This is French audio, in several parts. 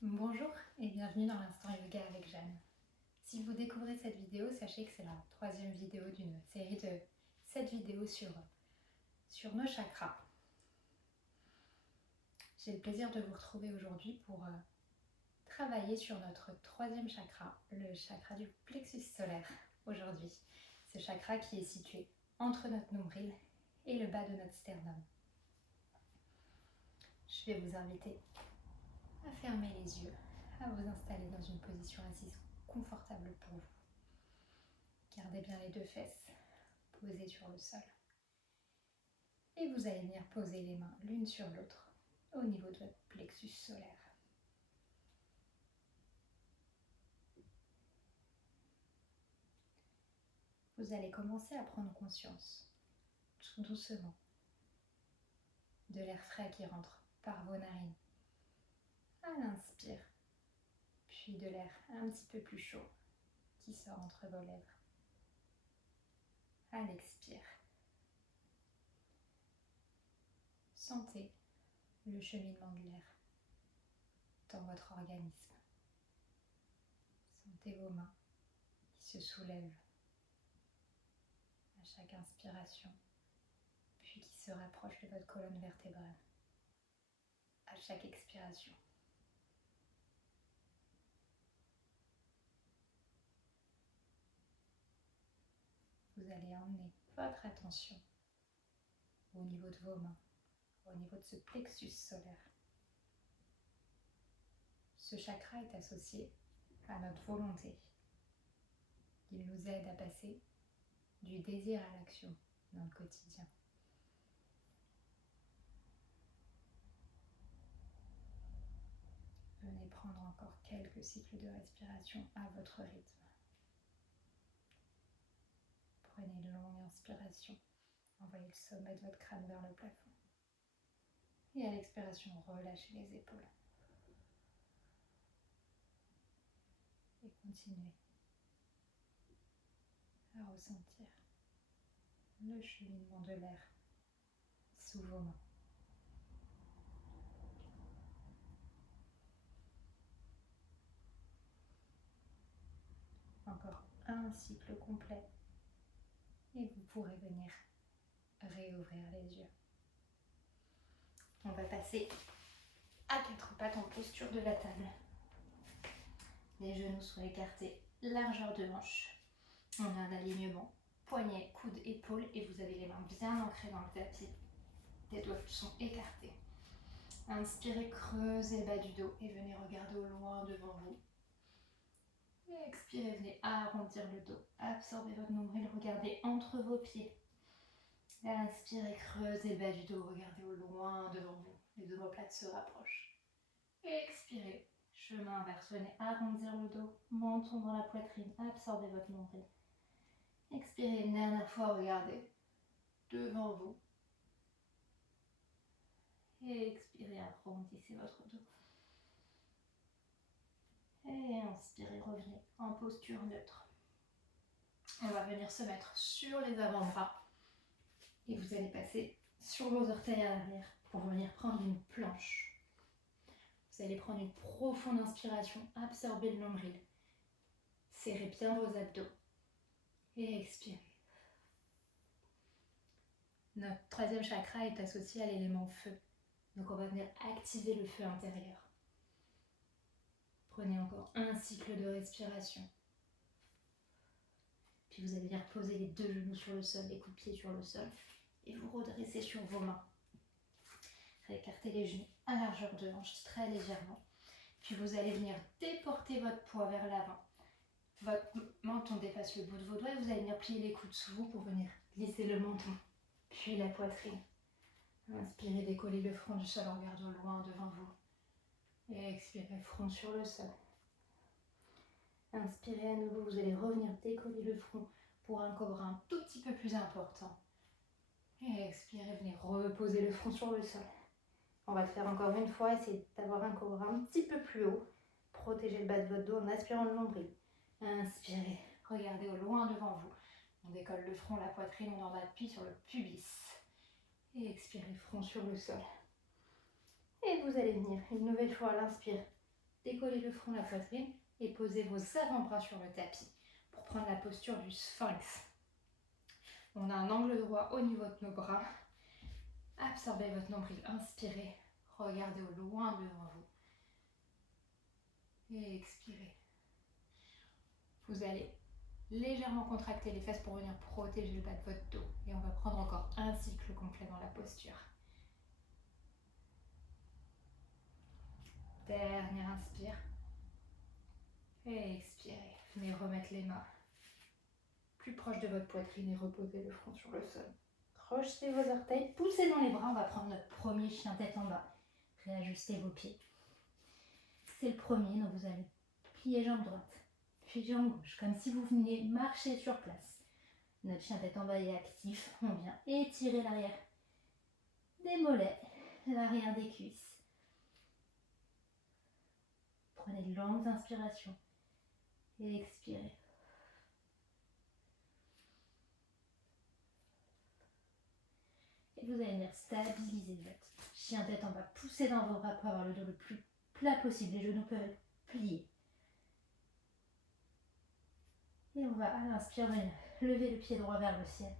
Bonjour et bienvenue dans l'Instant Yoga avec Jeanne. Si vous découvrez cette vidéo, sachez que c'est la troisième vidéo d'une série de 7 vidéos sur nos chakras. J'ai le plaisir de vous retrouver aujourd'hui pour travailler sur notre troisième chakra, le chakra du plexus solaire aujourd'hui. Ce chakra qui est situé entre notre nombril et le bas de notre sternum. Je vais vous inviter à fermer les yeux, à vous installer dans une position assise confortable pour vous. Gardez bien les deux fesses posées sur le sol. Et vous allez venir poser les mains l'une sur l'autre au niveau de votre plexus solaire. Vous allez commencer à prendre conscience, tout doucement, de l'air frais qui rentre par vos narines à l'inspire, puis de l'air un petit peu plus chaud qui sort entre vos lèvres à l'expire. Sentez le cheminement de l'air dans votre organisme. Sentez vos mains qui se soulèvent à chaque inspiration, puis qui se rapprochent de votre colonne vertébrale à chaque expiration. Vous allez emmener votre attention au niveau de vos mains, au niveau de ce plexus solaire. Ce chakra est associé à notre volonté. Il nous aide à passer du désir à l'action dans le quotidien. Venez prendre encore quelques cycles de respiration à votre rythme. Prenez une longue inspiration. Envoyez le sommet de votre crâne vers le plafond. Et à l'expiration, relâchez les épaules. Et continuez à ressentir le cheminement de l'air sous vos mains. Encore un cycle complet et vous pourrez venir réouvrir les yeux. On va passer à quatre pattes en posture de la table. Les genoux sont écartés, largeur de hanche. On a un alignement poignets, coudes, épaules et vous avez les mains bien ancrées dans le tapis. Les doigts sont écartés. Inspirez, creusez le bas du dos et venez regarder au loin devant vous. Et expirez, venez arrondir le dos. Absorbez votre nombril, regardez entre vos pieds. Inspirez, creusez le bas du dos, regardez au loin devant vous. Les omoplates se rapprochent. Expirez, chemin inverse, venez arrondir le dos, menton dans la poitrine, absorbez votre nombril. Expirez une dernière fois, regardez devant vous. Et expirez, arrondissez votre dos. Et inspirez, revenez en posture neutre. On va venir se mettre sur les avant-bras. Et vous allez passer sur vos orteils à l'arrière pour venir prendre une planche. Vous allez prendre une profonde inspiration, absorber le nombril. Serrez bien vos abdos. Et expirez. Notre troisième chakra est associé à l'élément feu. Donc on va venir activer le feu intérieur. Prenez encore un cycle de respiration. Puis vous allez venir poser les deux genoux sur le sol, les coups de pied sur le sol. Et vous redressez sur vos mains. Écartez les genoux à largeur de hanche, très légèrement. Puis vous allez venir déporter votre poids vers l'avant. Votre menton dépasse le bout de vos doigts et vous allez venir plier les coudes sous vous pour venir glisser le menton, puis la poitrine. Inspirez, décollez le front du sol en regardant loin devant vous. Et expirez, front sur le sol. Inspirez à nouveau, vous allez revenir décoller le front pour un cobra un tout petit peu plus important. Et expirez, venez reposer le front sur le sol. On va le faire encore une fois, essayez d'avoir un cobra un petit peu plus haut. Protégez le bas de votre dos en aspirant le nombril. Inspirez, regardez au loin devant vous. On décolle le front, la poitrine, on en appuie sur le pubis. Et expirez, front sur le sol. Et vous allez venir une nouvelle fois à l'inspire. décollez le front, la poitrine et posez vos avant-bras sur le tapis pour prendre la posture du sphinx. On a un angle droit au niveau de nos bras. Absorbez votre nombril, inspirez, regardez au loin devant vous. Et expirez. Vous allez légèrement contracter les fesses pour venir protéger le bas de votre dos. Et on va prendre encore un cycle complet dans la posture. Dernier inspire. Et expirez. Venez remettre les mains plus proches de votre poitrine et reposez le front sur le sol. Crochetez vos orteils, poussez dans les bras. On va prendre notre premier chien tête en bas. Réajustez vos pieds. C'est le premier, donc vous allez plier jambe droite, puis jambe gauche, comme si vous veniez marcher sur place. Notre chien tête en bas est actif. On vient étirer l'arrière des mollets, l'arrière des cuisses. Prenez de longues inspirations et expirez. Et vous allez venir stabiliser votre chien tête en bas. Poussez dans vos bras pour avoir le dos le plus plat possible. Les genoux peuvent être pliés. Et on va à l'inspire venir lever le pied droit vers le ciel.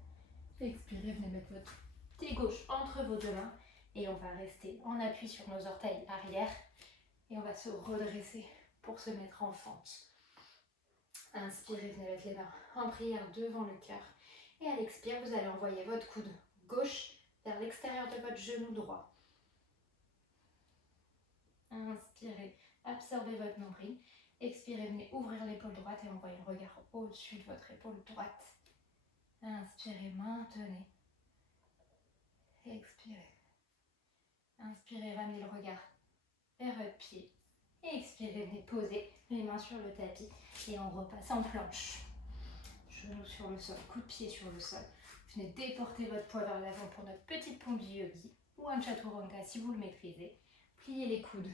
Expirez, venez mettre votre pied gauche entre vos deux mains. Et on va rester en appui sur nos orteils arrière. Et on va se redresser pour se mettre en fente. Inspirez, venez mettre les mains en prière devant le cœur. Et à l'expire, vous allez envoyer votre coude gauche vers l'extérieur de votre genou droit. Inspirez, absorbez votre nombril. Expirez, venez ouvrir l'épaule droite et envoyez le regard au-dessus de votre épaule droite. Inspirez, maintenez. Expirez. Inspirez, ramenez le regard vers votre pied. Expirez, venez poser les mains sur le tapis et on repasse en planche. Genoux sur le sol, coup de pied sur le sol. Venez déporter votre poids vers l'avant pour notre petite pompe du yogi ou un chaturanga si vous le maîtrisez. Pliez les coudes.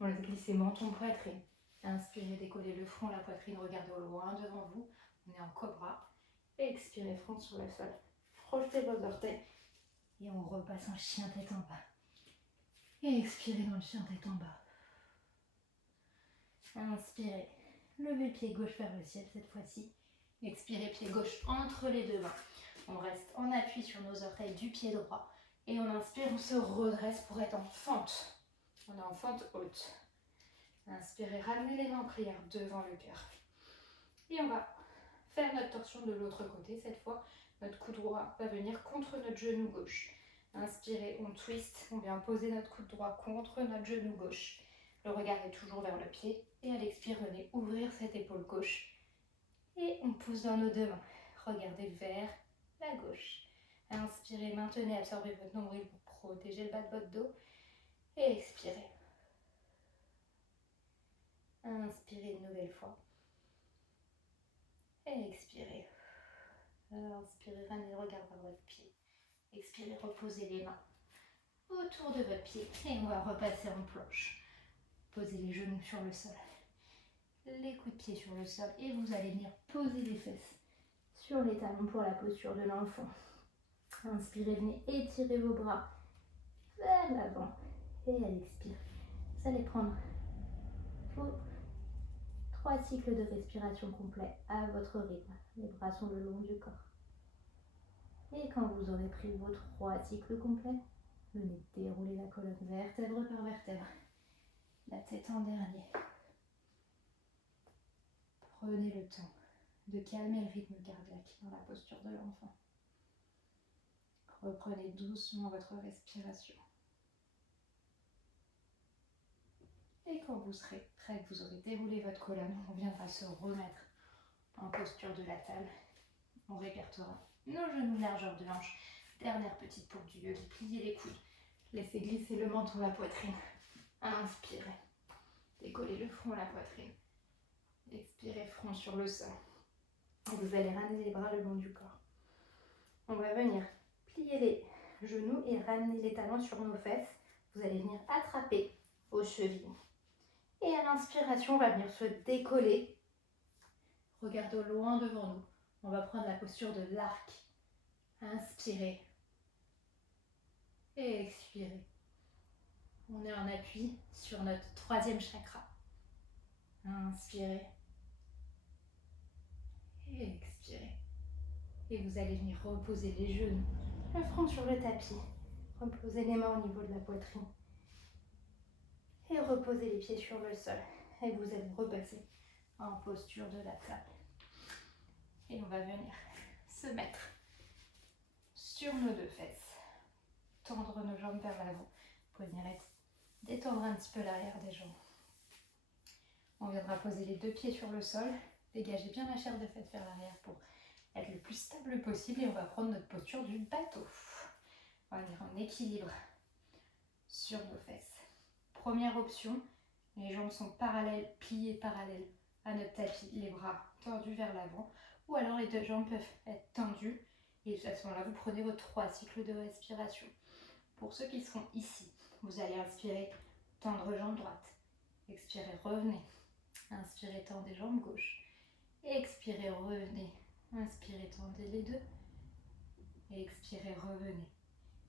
On laisse glisser menton, poitrine. Inspirez, décollez le front, la poitrine, regardez au loin devant vous. On est en cobra. Expirez, front sur le sol. Projetez vos orteils. Et on repasse en chien tête en bas. Et expirez dans le chien tête en bas. Inspirez. Levez le pied gauche vers le ciel cette fois-ci. Expirez, pied gauche entre les deux mains. On reste en appui sur nos orteils du pied droit. Et on inspire, on se redresse pour être en fente. On est en fente haute. Inspirez, ramenez les mains en prière devant le cœur. Et on va faire notre torsion de l'autre côté. Cette fois, notre coude droit va venir contre notre genou gauche. Inspirez, on twist. On vient poser notre coude droit contre notre genou gauche. Le regard est toujours vers le pied. Et à l'expire, venez ouvrir cette épaule gauche. Et on pousse dans nos deux mains. Regardez vers la gauche. Inspirez, maintenez, absorbez votre nombril pour protéger le bas de votre dos. Et expirez. Inspirez une nouvelle fois. Et expirez. Inspirez, ramenez le regard vers votre pied. Expirez, reposez les mains autour de votre pied. Et on va repasser en planche. Posez les genoux sur le sol. Les coups de pied sur le sol. Et vous allez venir poser les fesses sur les talons pour la posture de l'enfant. Inspirez, venez étirer vos bras vers l'avant. Et à l'expire, vous allez prendre vos 3 cycles de respiration complets à votre rythme. Les bras sont le long du corps. Et quand vous aurez pris vos 3 cycles complets, venez dérouler la colonne vertèbre par vertèbre. La tête en dernier. Prenez le temps de calmer le rythme cardiaque dans la posture de l'enfant. Reprenez doucement votre respiration. Et quand vous serez prêt, que vous aurez déroulé votre colonne, on viendra se remettre en posture de la table. On répertoriera nos genoux largeur de hanche. Dernière petite pompe du yogi. Pliez les coudes. Laissez glisser le menton, la poitrine. Inspirez. Décollez le front, la poitrine. Expirez, front sur le sol. Et vous allez ramener les bras le long du corps. On va venir plier les genoux et ramener les talons sur nos fesses. Vous allez venir attraper aux chevilles. Et à l'inspiration, on va venir se décoller. Regardez au loin devant nous. On va prendre la posture de l'arc. Inspirez. Et expirez. On est en appui sur notre troisième chakra. Inspirez. Et expirez. Et vous allez venir reposer les genoux, le front sur le tapis. Reposez les mains au niveau de la poitrine. Et reposez les pieds sur le sol. Et vous allez repasser en posture de la table. Et on va venir se mettre sur nos deux fesses. Tendre nos jambes vers l'avant. Vous pouvez venir détendre un petit peu l'arrière des jambes. On viendra poser les deux pieds sur le sol. Dégagez bien la chair de fesse vers l'arrière pour être le plus stable possible. Et on va prendre notre posture du bateau. On va venir en équilibre sur nos fesses. Première option, les jambes sont parallèles, pliées parallèles à notre tapis. Les bras tendus vers l'avant. Ou alors les deux jambes peuvent être tendues. Et à ce moment-là, vous prenez vos 3 cycles de respiration. Pour ceux qui seront ici, vous allez inspirer, tendre jambe droite. Expirez, revenez. Inspirez, tendez jambe gauche. Expirez, revenez. Inspirez, tendez les deux. Expirez, revenez.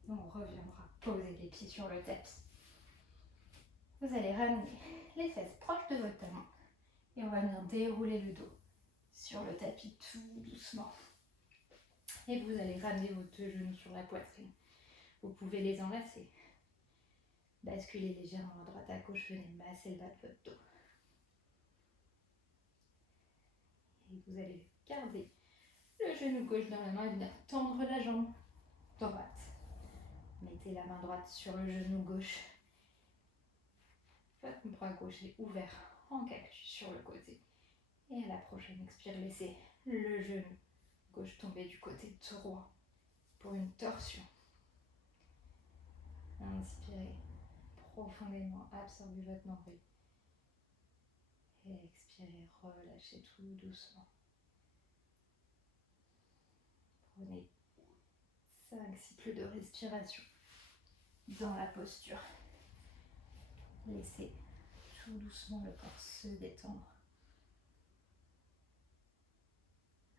On reviendra poser les pieds sur le tapis. Vous allez ramener les fesses proches de votre talon. Et on va venir dérouler le dos sur le tapis tout doucement. Et vous allez ramener vos deux genoux sur la poitrine. Vous pouvez les enlacer. Basculez légèrement à droite à gauche, venez masser le bas de votre dos. Et vous allez garder le genou gauche dans la main et venir tendre la jambe droite. Mettez la main droite sur le genou gauche. Votre bras gauche est ouvert en cactus sur le côté. Et à la prochaine expire, laissez le genou gauche tomber du côté droit pour une torsion. Inspirez profondément, absorbez votre nombril. Et expirez, relâchez tout doucement. Prenez 5 cycles de respiration dans la posture. Laissez tout doucement le corps se détendre.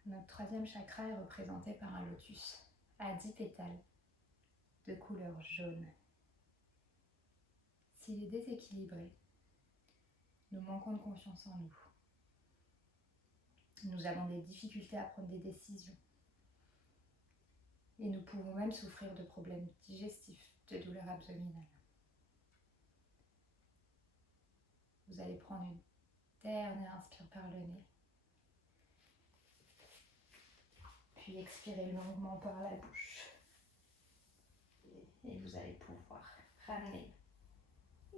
Notre troisième chakra est représenté par un lotus à 10 pétales de couleur jaune. S'il est déséquilibré, nous manquons de confiance en nous. Nous avons des difficultés à prendre des décisions. Et nous pouvons même souffrir de problèmes digestifs, de douleurs abdominales. Vous allez prendre une dernière inspire par le nez. Puis expirez longuement par la bouche. Et vous allez pouvoir ramener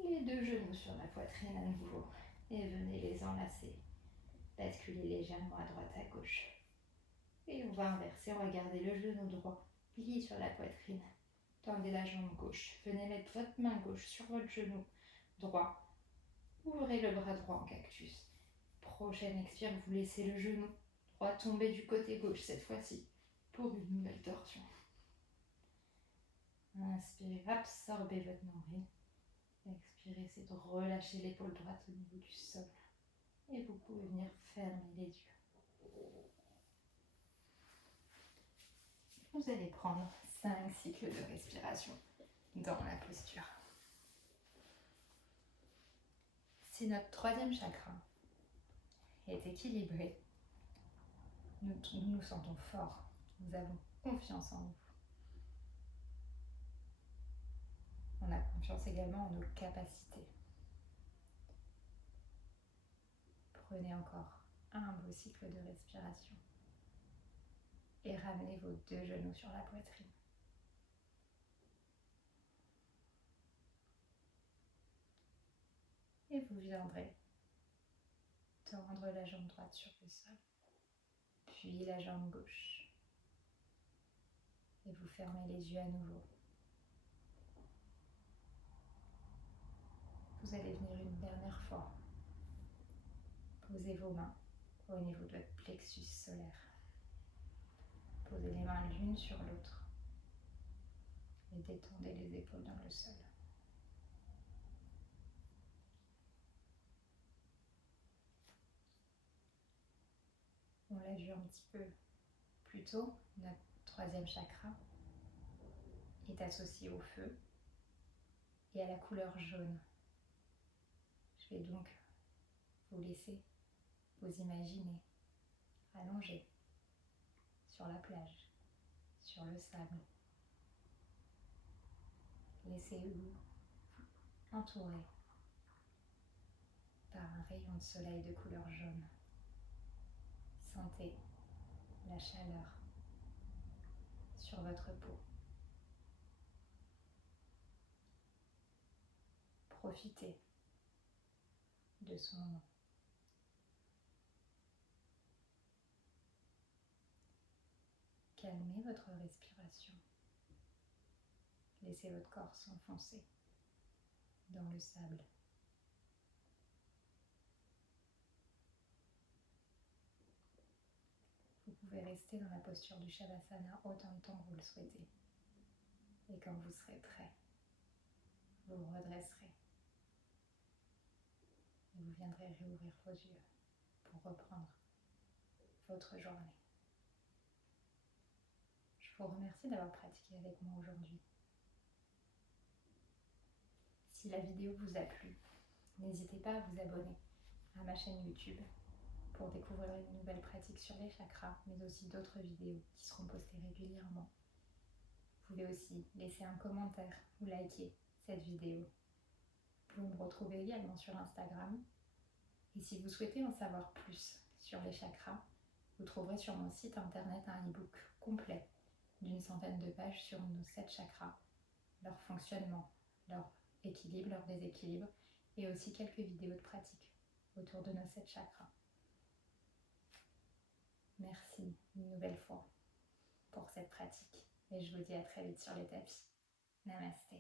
les deux genoux sur la poitrine à nouveau. Et venez les enlacer. Basculez légèrement à droite à gauche. Et on va inverser, on va garder le genou droit plié sur la poitrine. Tendez la jambe gauche. Venez mettre votre main gauche sur votre genou droit. Ouvrez le bras droit en cactus. Prochaine expire, vous laissez le genou droit tomber du côté gauche cette fois-ci pour une nouvelle torsion. Inspirez, absorbez votre nombril. Expirez, c'est de relâcher l'épaule droite au niveau du sol. Et vous pouvez venir fermer les yeux. Vous allez prendre 5 cycles de respiration dans la posture. Si notre troisième chakra est équilibré, nous nous sentons forts, nous avons confiance en nous. On a confiance également en nos capacités. Prenez encore un beau cycle de respiration et ramenez vos deux genoux sur la poitrine. Et vous viendrez tendre la jambe droite sur le sol, puis la jambe gauche. Et vous fermez les yeux à nouveau. Vous allez venir une dernière fois. Posez vos mains au niveau de votre plexus solaire. Posez les mains l'une sur l'autre et détendez les épaules dans le sol. On l'a vu un petit peu plus tôt, notre troisième chakra est associé au feu et à la couleur jaune. Je vais donc vous laisser vous imaginer allongé sur la plage, sur le sable. Laissez-vous entourer par un rayon de soleil de couleur jaune. Sentez la chaleur sur votre peau. Profitez de ce moment. Calmez votre respiration. Laissez votre corps s'enfoncer dans le sable. Vous pouvez rester dans la posture du Shavasana autant de temps que vous le souhaitez. Et quand vous serez prêt, vous vous redresserez et vous viendrez réouvrir vos yeux pour reprendre votre journée. Je vous remercie d'avoir pratiqué avec moi aujourd'hui. Si la vidéo vous a plu, n'hésitez pas à vous abonner à ma chaîne YouTube pour découvrir une nouvelle pratique sur les chakras, mais aussi d'autres vidéos qui seront postées régulièrement. Vous pouvez aussi laisser un commentaire ou liker cette vidéo. Vous pouvez me retrouver également sur Instagram. Et si vous souhaitez en savoir plus sur les chakras, vous trouverez sur mon site internet un e-book complet d'une centaine de pages sur nos 7 chakras, leur fonctionnement, leur équilibre, leur déséquilibre, et aussi quelques vidéos de pratique autour de nos 7 chakras. Merci une nouvelle fois pour cette pratique et je vous dis à très vite sur les tapis. Namasté.